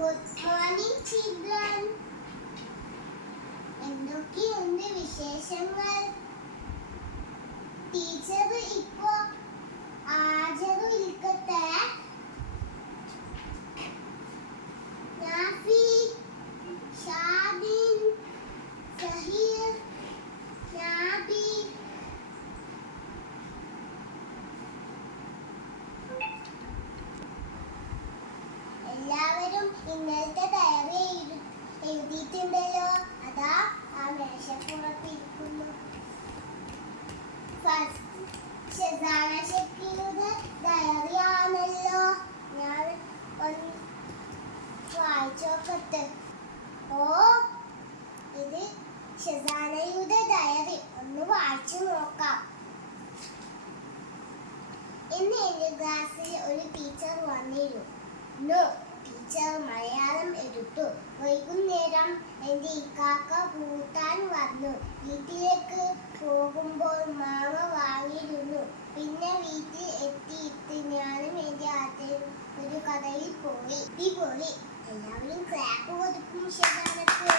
Good morning, children. എന്തൊക്കെയുണ്ട് വിശേഷങ്ങൾ? Teacher ഇപ്പോ ആചാരം ഇരിക്കട്ടെ. നാഫി, ഷാബിൻ, സഹീർ, നാബി, എല്ലാവരും ഇന്നലത്തെ ഡയറി എഴുതിയിട്ടുണ്ടല്ലോ. അതാ ആ മേശപ്പുറത്തിരിക്കുന്നു. ഷസാന ഷക്കീലുടെ ഡയറി ആണല്ലോ. ഞാൻ ഒന്ന് വായിച്ചോക്കട്ടെ. ഓ, ഇത് ഷസാനയുടെ ഡയറി. ഒന്ന് വായിച്ചു നോക്കാം. ഇന്ന് എന്റെ ക്ലാസ്സിൽ ഒരു ടീച്ചർ വന്നിരുന്നു. ടീച്ചർ മലയാളം എടുത്തു. വൈകുന്നേരം എന്റെ ഇക്കാക്ക കൂട്ടാൻ വന്നു. വീട്ടിലേക്ക് പോകുമ്പോൾ മാങ്ങ വാങ്ങിയിരുന്നു. പിന്നെ വീട്ടിൽ എത്തിയിട്ട് ഞാനും എന്റെ അച്ഛനും ഒരു കടയിൽ പോയി. എല്ലാവരും ക്ലാപ്പ് കൊടുക്കും ഷസാനക്ക്.